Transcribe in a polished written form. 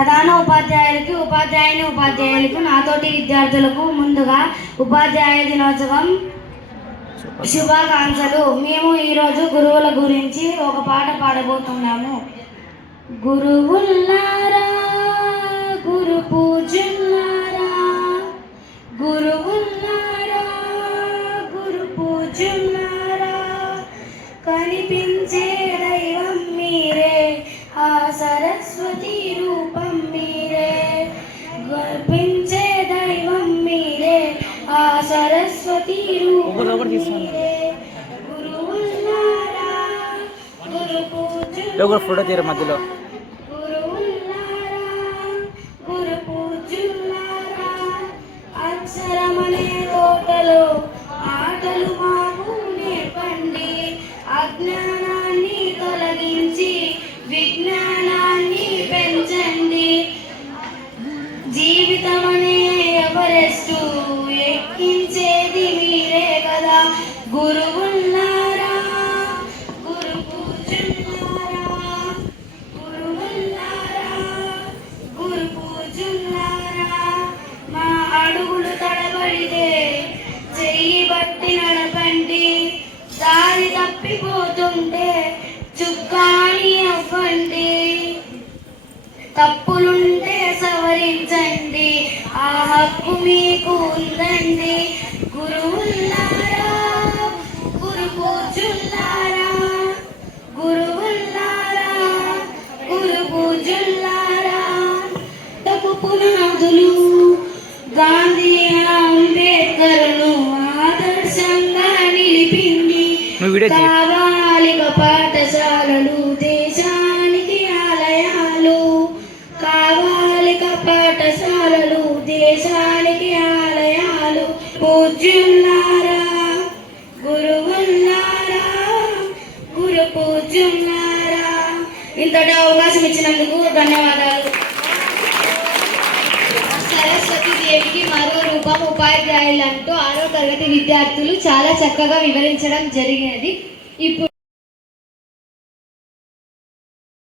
ప్రధాన ఉపాధ్యాయులకు నాతోటి విద్యార్థులకు ముందుగా ఉపాధ్యాయ దినోత్సవం శుభాకాంక్షలు. మేము ఈరోజు గురువుల గురించి ఒక పాట పాడబోతున్నాము. గురువుల్లారా, గురు పూజుల్లారా, గురువుల్లారా, గురు పూజుల్లారా, కనిపించే దైవం మీరే, ఆ సరస్వతి రూపం మీరే. కనిపించే దైవం మీరే, ఆ సరస్వతి రూపం మీరే. గురువుల్లారా, గురు పూజుల్లారా, ఫోటో తీర మధ్యలో గురువుల్లారా, గురు పూజుల్లారా, అక్షరమనే తోటలో ఆటలు మాకు నేర్పండి. అజ్ఞానాన్ని తొలగించి విజ్ఞానాన్ని పెంచండి. జీవితం అనే ఎవరెస్టు ఎక్కించేది మీరే కదా. గురువుల్లారా, గురు పూజుల్లారా, గురువుల్లారా, గురు పూజుల్లారా, మా అడుగులు తడబడితే చెయ్యి బట్టి నడపండి. దారి తప్పిపోతుంటే చుక్కాని అవ్వండి. తప్పులుంటే సవరించండి, ఆ హక్కు మీకు ఉందండి. గురువుల్లారా, గురు పూజుల్లారా, గురువుల్లారా, గురు పూజుల్లారా, తగు పునాదులు గాంధీ అంబేద్కర్ను ఆదర్శంగా నిలిపింది. కావాలిక పాఠశాలలు దేశానికి ఆలయాలు, కావాలిక పాఠశాలలు దేశానికి ఆలయాలు. పూజ్యుల్లారా, గురువుల్లారా, గురు పూజ్యుల్లారా. ఇంతటి అవకాశం ఇచ్చినందుకు ధన్యవాదాలు. సరస్వతి దేవికి మరో రూపం ఉపాధ్యాయులంటూ 6వ తరగతి విద్యార్థులు చాలా చక్కగా వివరించడం జరిగినది. ఇప్పుడు